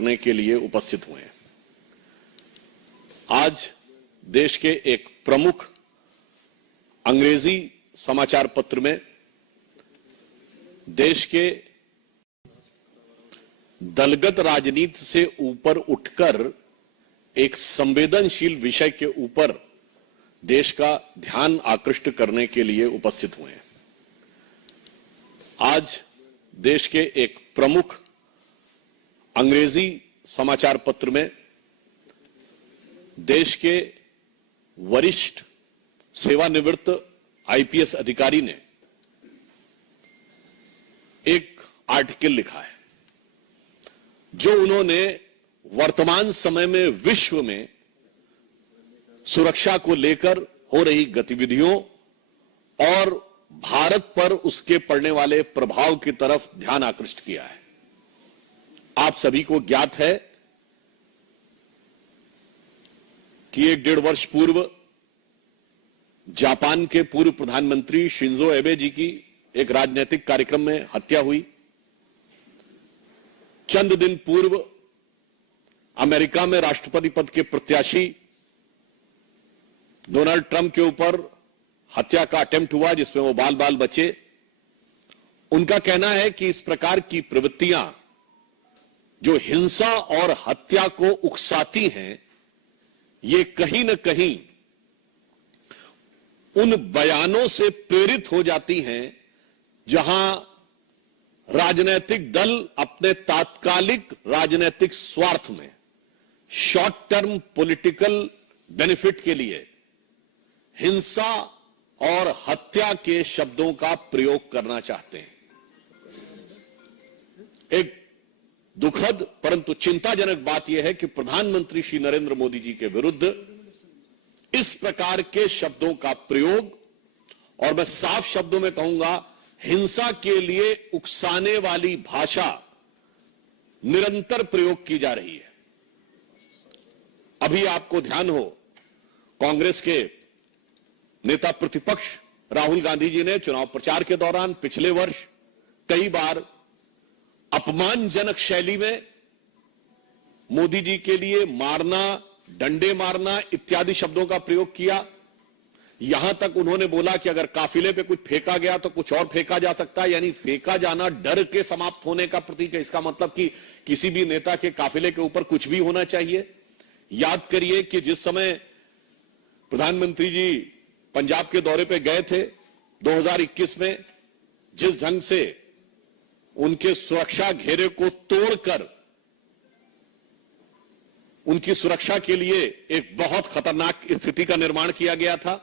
करने के लिए उपस्थित हुए हैं। आज देश के एक प्रमुख अंग्रेजी समाचार पत्र में देश के दलगत राजनीति से ऊपर उठकर एक संवेदनशील विषय के ऊपर देश का ध्यान आकृष्ट करने के लिए उपस्थित हुए हैं। आज देश के एक प्रमुख अंग्रेजी समाचार पत्र में देश के वरिष्ठ सेवानिवृत्त आईपीएस अधिकारी ने एक आर्टिकल लिखा है जो उन्होंने वर्तमान समय में विश्व में सुरक्षा को लेकर हो रही गतिविधियों और भारत पर उसके पड़ने वाले प्रभाव की तरफ ध्यान आकृष्ट किया है। आप सभी को ज्ञात है कि 1.5 वर्ष पूर्व जापान के पूर्व प्रधानमंत्री शिंजो एबे जी की एक राजनीतिक कार्यक्रम में हत्या हुई। चंद दिन पूर्व अमेरिका में राष्ट्रपति पद के प्रत्याशी डोनाल्ड ट्रंप के ऊपर हत्या का अटेम्प्ट हुआ जिसमें वो बाल बाल बचे। उनका कहना है कि इस प्रकार की प्रवृत्तियां जो हिंसा और हत्या को उकसाती हैं, ये कहीं न कहीं उन बयानों से प्रेरित हो जाती हैं जहां राजनीतिक दल अपने तात्कालिक राजनीतिक स्वार्थ में शॉर्ट टर्म पॉलिटिकल बेनिफिट के लिए हिंसा और हत्या के शब्दों का प्रयोग करना चाहते हैं। एक दुखद परंतु चिंताजनक बात यह है कि प्रधानमंत्री श्री नरेंद्र मोदी जी के विरुद्ध इस प्रकार के शब्दों का प्रयोग, और मैं साफ शब्दों में कहूंगा हिंसा के लिए उकसाने वाली भाषा निरंतर प्रयोग की जा रही है। अभी आपको ध्यान हो, कांग्रेस के नेता प्रतिपक्ष राहुल गांधी जी ने चुनाव प्रचार के दौरान पिछले वर्ष कई बार अपमानजनक शैली में मोदी जी के लिए मारना, डंडे मारना इत्यादि शब्दों का प्रयोग किया। यहां तक उन्होंने बोला कि अगर काफिले पे कुछ फेंका गया तो कुछ और फेंका जा सकता है, यानी फेंका जाना डर के समाप्त होने का प्रतीक है। इसका मतलब कि किसी भी नेता के काफिले के ऊपर कुछ भी होना चाहिए। याद करिए कि जिस समय प्रधानमंत्री जी पंजाब के दौरे पे गए थे 2021 में, जिस ढंग से उनके सुरक्षा घेरे को तोड़कर उनकी सुरक्षा के लिए एक बहुत खतरनाक स्थिति का निर्माण किया गया था।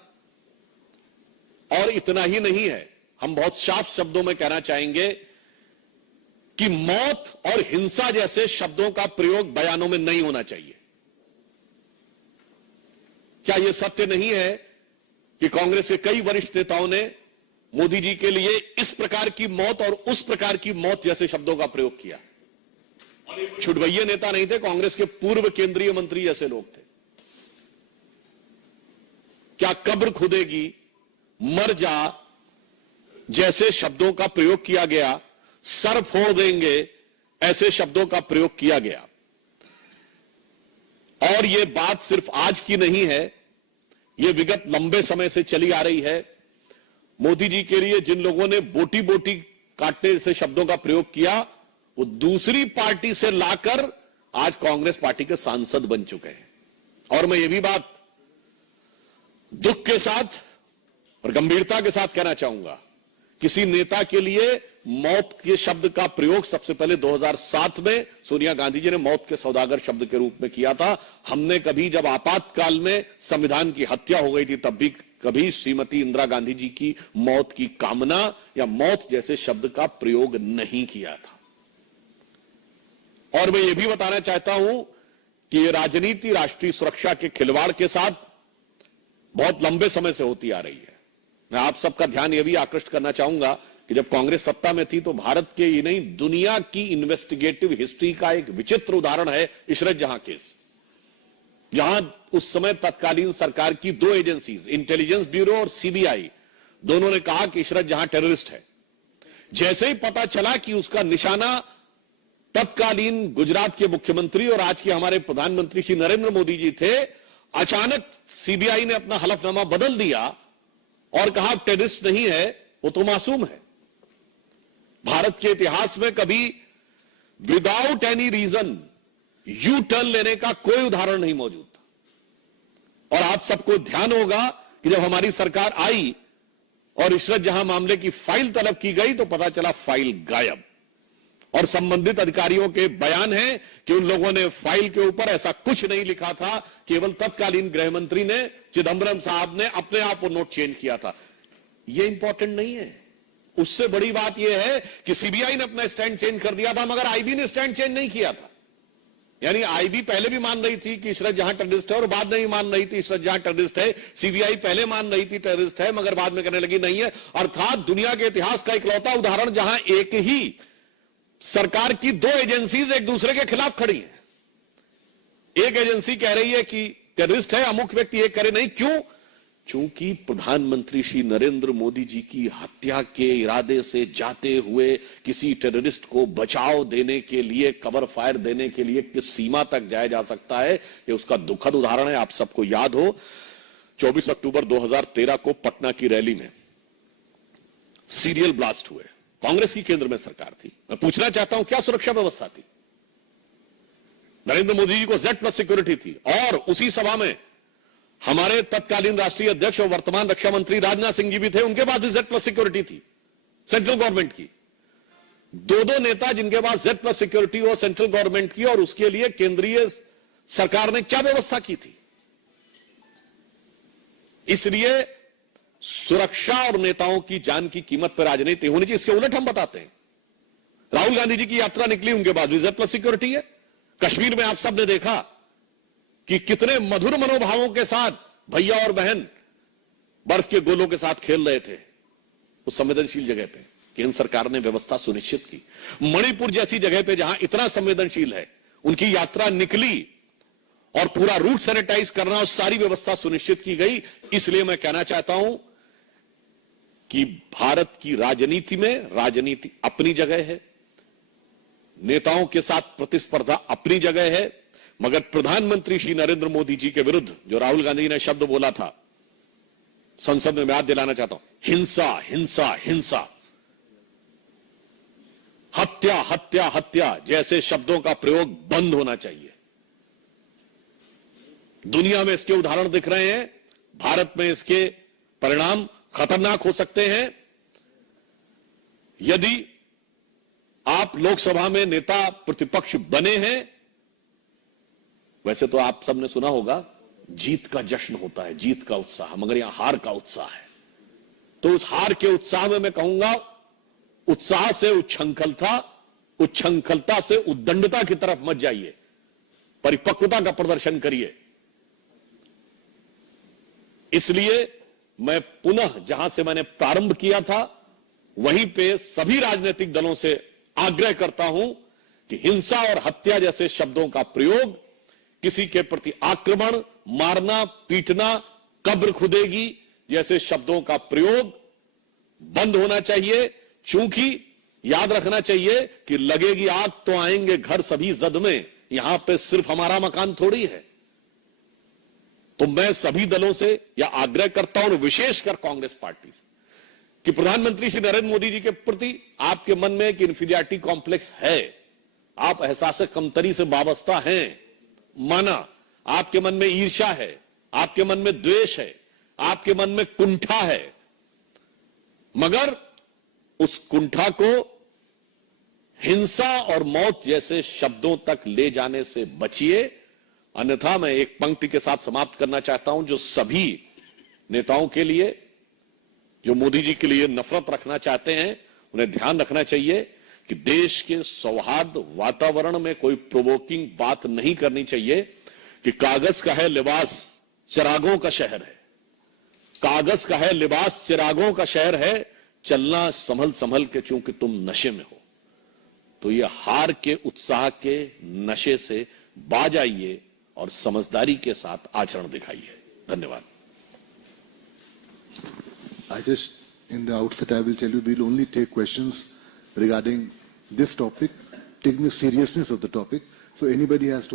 और इतना ही नहीं है, हम बहुत साफ शब्दों में कहना चाहेंगे कि मौत और हिंसा जैसे शब्दों का प्रयोग बयानों में नहीं होना चाहिए। क्या यह सत्य नहीं है कि कांग्रेस के कई वरिष्ठ नेताओं ने मोदी जी के लिए इस प्रकार की मौत और उस प्रकार की मौत जैसे शब्दों का प्रयोग किया? छुटभइये नेता नहीं थे, कांग्रेस के पूर्व केंद्रीय मंत्री जैसे लोग थे। क्या कब्र खुदेगी, मर जा जैसे शब्दों का प्रयोग किया गया, सर फोड़ देंगे ऐसे शब्दों का प्रयोग किया गया। और यह बात सिर्फ आज की नहीं है, यह विगत लंबे समय से चली आ रही है। मोदी जी के लिए जिन लोगों ने बोटी बोटी काटने से शब्दों का प्रयोग किया, वो दूसरी पार्टी से लाकर आज कांग्रेस पार्टी के सांसद बन चुके हैं। और मैं ये भी बात दुख के साथ और गंभीरता के साथ कहना चाहूंगा, किसी नेता के लिए मौत के शब्द का प्रयोग सबसे पहले 2007 में सोनिया गांधी जी ने मौत के सौदागर शब्द के रूप में किया था। हमने कभी जब आपातकाल में संविधान की हत्या हो गई थी तब भी कभी श्रीमती इंदिरा गांधी जी की मौत की कामना या मौत जैसे शब्द का प्रयोग नहीं किया था। और मैं ये भी बताना चाहता हूं कि ये राजनीति राष्ट्रीय सुरक्षा के खिलवाड़ के साथ बहुत लंबे समय से होती आ रही है। मैं आप सबका ध्यान यह भी आकृष्ट करना चाहूंगा कि जब कांग्रेस सत्ता में थी तो भारत के ही नहीं दुनिया की इन्वेस्टिगेटिव हिस्ट्री का एक विचित्र उदाहरण है इशरत जहां केस, जहां उस समय तत्कालीन सरकार की दो एजेंसीज, इंटेलिजेंस ब्यूरो और सीबीआई, दोनों ने कहा कि इशरत जहां टेररिस्ट है। जैसे ही पता चला कि उसका निशाना तत्कालीन गुजरात के मुख्यमंत्री और आज के हमारे प्रधानमंत्री श्री नरेंद्र मोदी जी थे, अचानक सीबीआई ने अपना हलफनामा बदल दिया और कहा टेररिस्ट नहीं है, वो तो मासूम है। भारत के इतिहास में कभी without any reason U turn लेने का कोई उदाहरण नहीं मौजूद था। और आप सबको ध्यान होगा कि जब हमारी सरकार आई और इशरत जहां मामले की फाइल तलब की गई तो पता चला फाइल गायब, और संबंधित अधिकारियों के बयान है कि उन लोगों ने फाइल के ऊपर ऐसा कुछ नहीं लिखा था, केवल तत्कालीन गृह मंत्री ने, चिदंबरम साहब ने अपने आप वो नोट चेंज किया था। ये इंपॉर्टेंट नहीं है। उससे बड़ी बात यह है कि सीबीआई ने अपना स्टैंड चेंज कर दिया था, मगर आईबी ने स्टैंड चेंज नहीं किया था। यानी आईबी पहले भी मान रही थी कि इशरत जहां टेररिस्ट है और बाद में भी मान रही थी इशरत जहां टेररिस्ट है। सीबीआई पहले मान रही थी टेररिस्ट है, मगर बाद में कहने लगी नहीं है। अर्थात दुनिया के इतिहास का इकलौता उदाहरण जहां एक ही सरकार की दो एजेंसीज एक दूसरे के खिलाफ खड़ी हैं। एक एजेंसी कह रही है कि टेररिस्ट है अमुक व्यक्ति, एक करे नहीं। क्यों? चूंकि प्रधानमंत्री श्री नरेंद्र मोदी जी की हत्या के इरादे से जाते हुए किसी टेररिस्ट को बचाव देने के लिए, कवर फायर देने के लिए किस सीमा तक जाया जा सकता है, ये उसका दुखद उदाहरण है। आप सबको याद हो 24 अक्टूबर 2013 को पटना की रैली में सीरियल ब्लास्ट हुए। कांग्रेस की केंद्र में सरकार थी। मैं पूछना चाहता हूं क्या सुरक्षा व्यवस्था थी? नरेंद्र मोदी जी को Z+ सिक्योरिटी थी, और उसी सभा में हमारे तत्कालीन राष्ट्रीय अध्यक्ष और वर्तमान रक्षा मंत्री राजनाथ सिंह जी भी थे, उनके पास भी Z+ सिक्योरिटी थी सेंट्रल गवर्नमेंट की। दो नेता जिनके पास Z+ सिक्योरिटी हो सेंट्रल गवर्नमेंट की, और उसके लिए केंद्रीय सरकार ने क्या व्यवस्था की थी? इसलिए सुरक्षा और नेताओं की जान की कीमत पर राजनीति होनी चाहिए। इसके उलट हम बताते हैं, राहुल गांधी जी की यात्रा निकली, उनके पास भी Z+ सिक्योरिटी है। कश्मीर में आप सब ने देखा कि कितने मधुर मनोभावों के साथ भैया और बहन बर्फ के गोलों के साथ खेल रहे थे उस संवेदनशील जगह पे। केंद्र सरकार ने व्यवस्था सुनिश्चित की। मणिपुर जैसी जगह पे जहां इतना संवेदनशील है, उनकी यात्रा निकली और पूरा रूट सैनिटाइज करना और सारी व्यवस्था सुनिश्चित की गई। इसलिए मैं कहना चाहता हूं कि भारत की राजनीति में राजनीति अपनी जगह है, नेताओं के साथ प्रतिस्पर्धा अपनी जगह है, मगर प्रधानमंत्री श्री नरेंद्र मोदी जी के विरुद्ध जो राहुल गांधी ने शब्द बोला था, संसद में मैं याद दिलाना चाहता हूं, हिंसा हिंसा हिंसा, हत्या हत्या हत्या जैसे शब्दों का प्रयोग बंद होना चाहिए। दुनिया में इसके उदाहरण दिख रहे हैं, भारत में इसके परिणाम खतरनाक हो सकते हैं। यदि आप लोकसभा में नेता प्रतिपक्ष बने हैं, वैसे तो आप सबने सुना होगा जीत का जश्न होता है, जीत का उत्साह, मगर यहां हार का उत्साह है। तो उस हार के उत्साह में मैं कहूंगा, उत्साह से उच्छृंखलता, उच्छृंखलता से उद्दंडता की तरफ मत जाइए, परिपक्वता का प्रदर्शन करिए। इसलिए मैं पुनः जहां से मैंने प्रारंभ किया था वहीं पे सभी राजनीतिक दलों से आग्रह करता हूं कि हिंसा और हत्या जैसे शब्दों का प्रयोग, किसी के प्रति आक्रमण, मारना, पीटना, कब्र खुदेगी जैसे शब्दों का प्रयोग बंद होना चाहिए। चूंकि याद रखना चाहिए कि लगेगी आग तो आएंगे घर सभी जद में, यहां पे सिर्फ हमारा मकान थोड़ी है। तो मैं सभी दलों से यह आग्रह करता हूं, विशेषकर कांग्रेस पार्टी से, कि प्रधानमंत्री श्री नरेंद्र मोदी जी के प्रति आपके मन में एक इंफीरियरिटी कॉम्प्लेक्स है, आप एहसास कमतरी से वाबस्ता हैं, माना, आपके मन में ईर्ष्या है, आपके मन में द्वेष है, आपके मन में कुंठा है, मगर उस कुंठा को हिंसा और मौत जैसे शब्दों तक ले जाने से बचिए। अन्यथा मैं एक पंक्ति के साथ समाप्त करना चाहता हूं, जो सभी नेताओं के लिए, जो मोदी जी के लिए नफरत रखना चाहते हैं, उन्हें ध्यान रखना चाहिए कि देश के सौहार्द वातावरण में कोई प्रोवोकिंग बात नहीं करनी चाहिए कि कागज का है लिबास चिरागों का शहर है, कागज का है लिबास चिरागों का शहर है, चलना संभल संभल के चूंकि तुम नशे में हो। तो ये हार के उत्साह के नशे से बाज आइए और समझदारी के साथ आचरण दिखाइए। धन्यवाद। I just, in the outset, I will tell you we'll only take questions regarding this topic taking the seriousness of the topic. So anybody has to